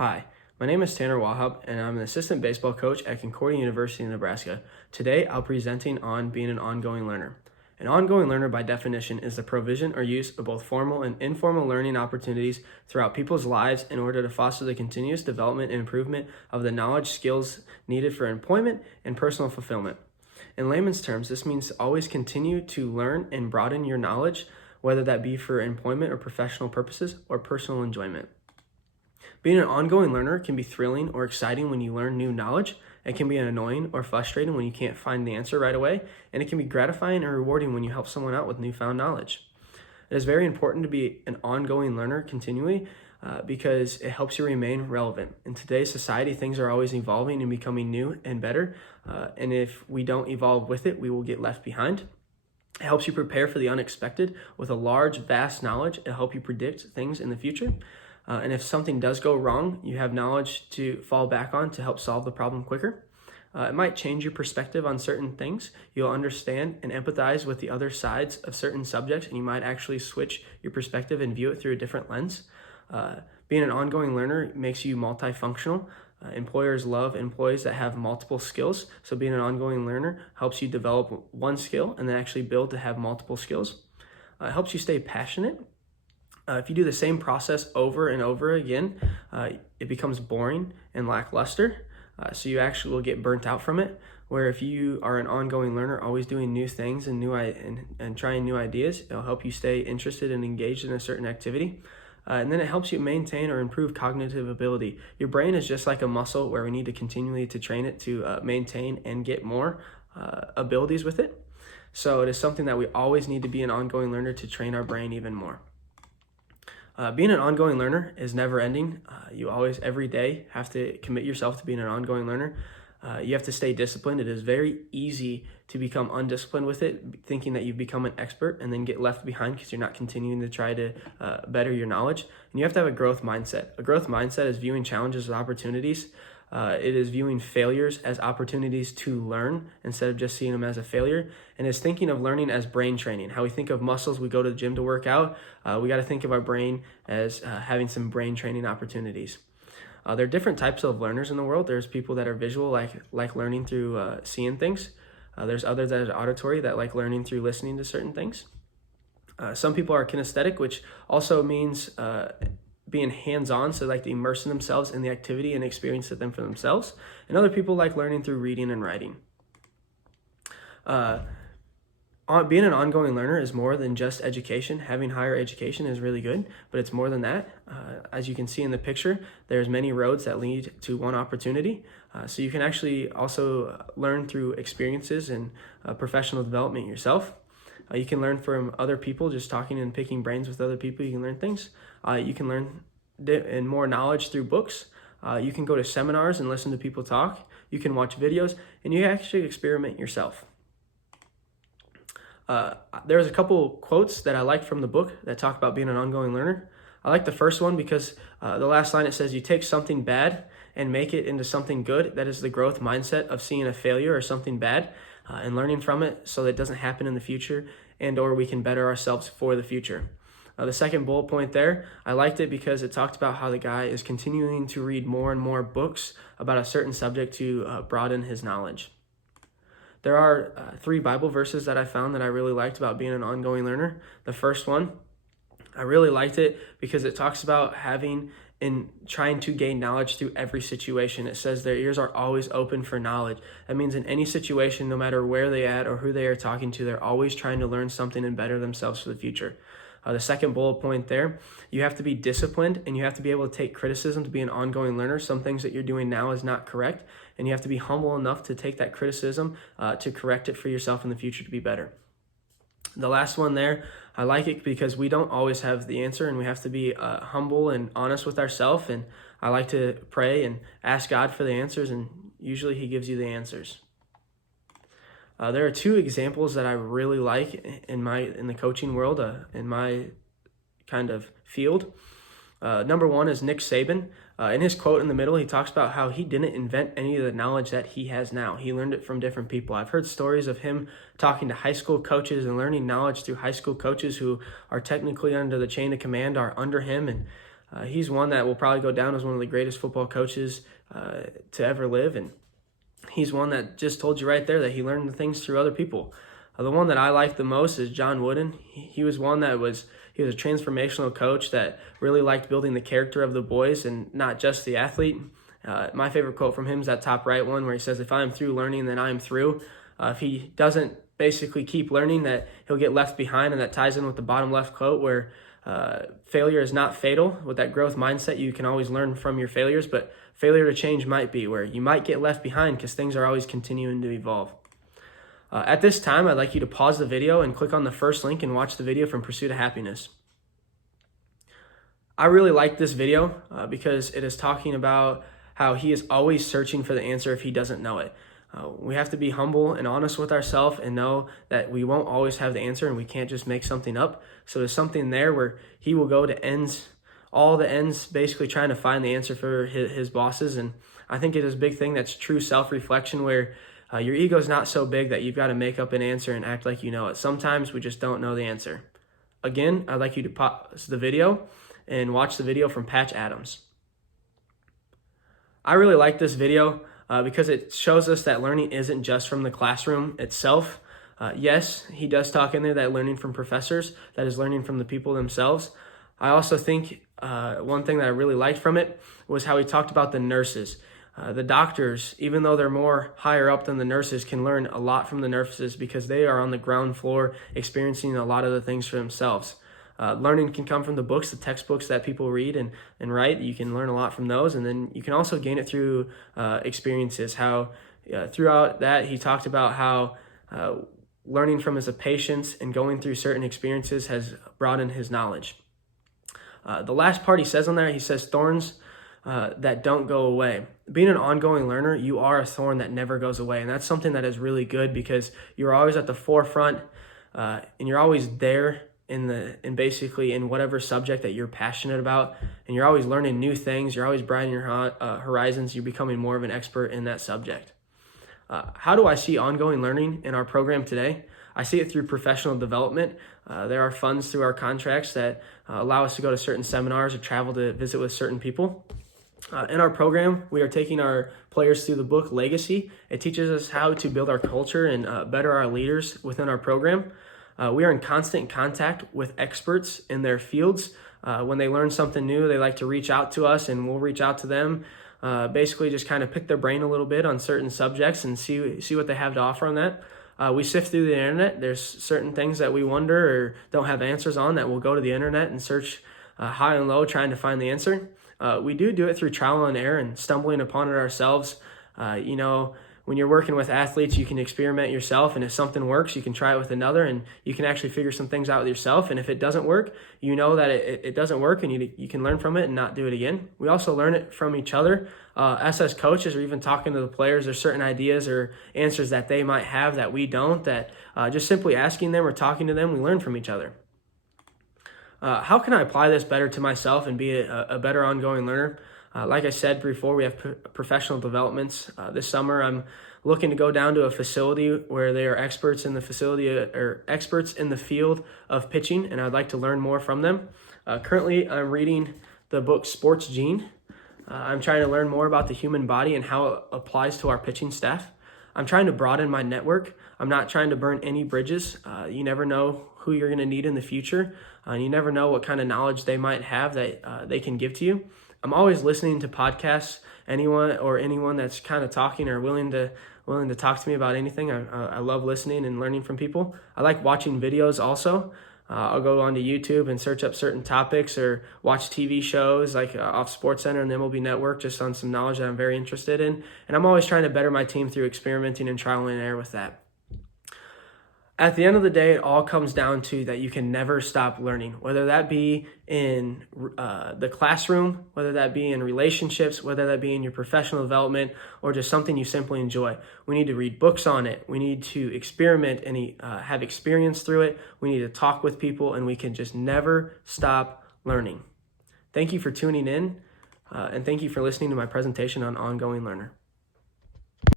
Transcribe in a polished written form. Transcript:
Hi, my name is Tanner Wahab, and I'm an assistant baseball coach at Concordia University in Nebraska. Today, I'll be presenting on being an ongoing learner. An ongoing learner, by definition, is the provision or use of both formal and informal learning opportunities throughout people's lives in order to foster the continuous development and improvement of the knowledge, skills needed for employment and personal fulfillment. In layman's terms, this means to always continue to learn and broaden your knowledge, whether that be for employment or professional purposes or personal enjoyment. Being an ongoing learner can be thrilling or exciting when you learn new knowledge. It can be annoying or frustrating when you can't find the answer right away, and it can be gratifying and rewarding when you help someone out with newfound knowledge. It is very important to be an ongoing learner continually because it helps you remain relevant. In today's society, things are always evolving and becoming new and better, and if we don't evolve with it, we will get left behind. It helps you prepare for the unexpected. With a large, vast knowledge, it'll help you predict things in the future. And if something does go wrong, you have knowledge to fall back on to help solve the problem quicker. It might change your perspective on certain things. You'll understand and empathize with the other sides of certain subjects, and you might actually switch your perspective and view it through a different lens. Being an ongoing learner makes you multifunctional. Employers love employees that have multiple skills, so being an ongoing learner helps you develop one skill and then actually build to have multiple skills. It helps you stay passionate. If you do the same process over and over again, it becomes boring and lackluster, so you actually will get burnt out from it. Where if you are an ongoing learner, always doing new things and and trying new ideas, it'll help you stay interested and engaged in a certain activity. And then it helps you maintain or improve cognitive ability. Your brain is just like a muscle where we need to continually to train it to maintain and get more abilities with it. So it is something that we always need to be an ongoing learner to train our brain even more. Being an ongoing learner is never ending. You always, every day, have to commit yourself to being an ongoing learner. You have to stay disciplined. It is very easy to become undisciplined with it, thinking that you've become an expert and then get left behind because you're not continuing to try to better your knowledge. And you have to have a growth mindset. A growth mindset is viewing challenges as opportunities. It is viewing failures as opportunities to learn instead of just seeing them as a failure, and is thinking of learning as brain training. How we think of muscles, we go to the gym to work out. We got to think of our brain as having some brain training opportunities. There are different types of learners in the world. There's people that are visual, like learning through seeing things. There's others that are auditory, that like learning through listening to certain things. Some people are kinesthetic, which also means being hands-on, so like to immerse themselves in the activity and experience it them for themselves. And other people like learning through reading and writing. Being an ongoing learner is more than just education. Having higher education is really good, but it's more than that. As you can see in the picture, there's many roads that lead to one opportunity. So you can actually also learn through experiences and professional development yourself. You can learn from other people, just talking and picking brains with other people. You can learn things. You can learn and more knowledge through books. You can go to seminars and listen to people talk. You can watch videos, and you can actually experiment yourself. There's a couple quotes that I like from the book that talk about being an ongoing learner. I like the first one because the last line, it says, "You take something bad and make it into something good." That is the growth mindset of seeing a failure or something bad and learning from it so that it doesn't happen in the future, and or we can better ourselves for the future. The second bullet point there, I liked it because it talked about how the guy is continuing to read more and more books about a certain subject to broaden his knowledge. There are 3 Bible verses that I found that I really liked about being an ongoing learner. The first one, I really liked it because it talks about having and trying to gain knowledge through every situation. It says their ears are always open for knowledge. That means in any situation, no matter where they at or who they are talking to, they're always trying to learn something and better themselves for the future. The second bullet point there, you have to be disciplined and you have to be able to take criticism to be an ongoing learner. Some things that you're doing now is not correct, and you have to be humble enough to take that criticism to correct it for yourself in the future to be better. The last one there, I like it because we don't always have the answer, and we have to be humble and honest with ourselves. And I like to pray and ask God for the answers, and usually He gives you the answers. There are 2 examples that I really like in the coaching world, in my kind of field. Number one is Nick Saban. In his quote in the middle, he talks about how he didn't invent any of the knowledge that he has now. He learned it from different people. I've heard stories of him talking to high school coaches and learning knowledge through high school coaches who are technically under the chain of command, are under him, and He's one that will probably go down as one of the greatest football coaches to ever live, and he's one that just told you right there that he learned the things through other people. The one that I like the most is John Wooden. He was one that he was a transformational coach that really liked building the character of the boys and not just the athlete. My favorite quote from him is that top right one where he says, "If I am through learning, then I am through." If he doesn't basically keep learning, that he'll get left behind, and that ties in with the bottom left quote where failure is not fatal. With that growth mindset, you can always learn from your failures, but failure to change might be, where you might get left behind because things are always continuing to evolve. At this time, I'd like you to pause the video and click on the first link and watch the video from Pursuit of Happiness. I really like this video because it is talking about how he is always searching for the answer if he doesn't know it. We have to be humble and honest with ourselves and know that we won't always have the answer and we can't just make something up. So there's something there where he will go to all the ends, basically trying to find the answer for his bosses. And I think it is a big thing that's true self-reflection, where your ego is not so big that you've got to make up an answer and act like you know it. Sometimes we just don't know the answer. Again, I'd like you to pause the video and watch the video from Patch Adams. I really like this video because it shows us that learning isn't just from the classroom itself. Yes, he does talk in there that learning from professors, that is learning from the people themselves. I also think one thing that I really liked from it was how he talked about the nurses. The doctors, even though they're more higher up than the nurses, can learn a lot from the nurses because they are on the ground floor experiencing a lot of the things for themselves. Learning can come from the books, the textbooks that people read and write. You can learn a lot from those, and then you can also gain it through experiences. How throughout that he talked about how learning from his patients and going through certain experiences has broadened his knowledge. The last part he says on there, he says thorns that don't go away. Being an ongoing learner, you are a thorn that never goes away, and that's something that is really good because you're always at the forefront and you're always there in basically in whatever subject that you're passionate about, and you're always learning new things. You're always broadening your horizons. You're becoming more of an expert in that subject. How do I see ongoing learning in our program today? I see it through professional development. There are funds through our contracts that allow us to go to certain seminars or travel to visit with certain people. In our program, we are taking our players through the book Legacy. It teaches us how to build our culture and better our leaders within our program. We are in constant contact with experts in their fields. When they learn something new, they like to reach out to us, and we'll reach out to them. Basically, just kind of pick their brain a little bit on certain subjects and see what they have to offer on that. We sift through the internet. There's certain things that we wonder or don't have answers on that we'll go to the internet and search high and low trying to find the answer. We do it through trial and error and stumbling upon it ourselves. When you're working with athletes, you can experiment yourself, and if something works, you can try it with another, and you can actually figure some things out with yourself. And if it doesn't work, you know that it doesn't work, and you can learn from it and not do it again. We also learn it from each other. Us as coaches, or even talking to the players, there's certain ideas or answers that they might have that we don't, that just simply asking them or talking to them, we learn from each other. How can I apply this better to myself and be a better ongoing learner? Like I said before, we have professional developments. This summer, I'm looking to go down to a facility where they are experts in the facility or experts in the field of pitching, and I'd like to learn more from them. Currently, I'm reading the book Sports Gene. I'm trying to learn more about the human body and how it applies to our pitching staff. I'm trying to broaden my network. I'm not trying to burn any bridges. You never know who you're going to need in the future. You never know what kind of knowledge they might have that they can give to you. I'm always listening to podcasts, anyone that's kind of talking or willing to talk to me about anything. I love listening and learning from people. I like watching videos also. I'll go onto YouTube and search up certain topics or watch TV shows like off SportsCenter and MLB Network just on some knowledge that I'm very interested in. And I'm always trying to better my team through experimenting and trial and error with that. At the end of the day, it all comes down to that you can never stop learning, whether that be in the classroom, whether that be in relationships, whether that be in your professional development, or just something you simply enjoy. We need to read books on it. We need to experiment and have experience through it. We need to talk with people, and we can just never stop learning. Thank you for tuning in, and thank you for listening to my presentation on Ongoing Learner.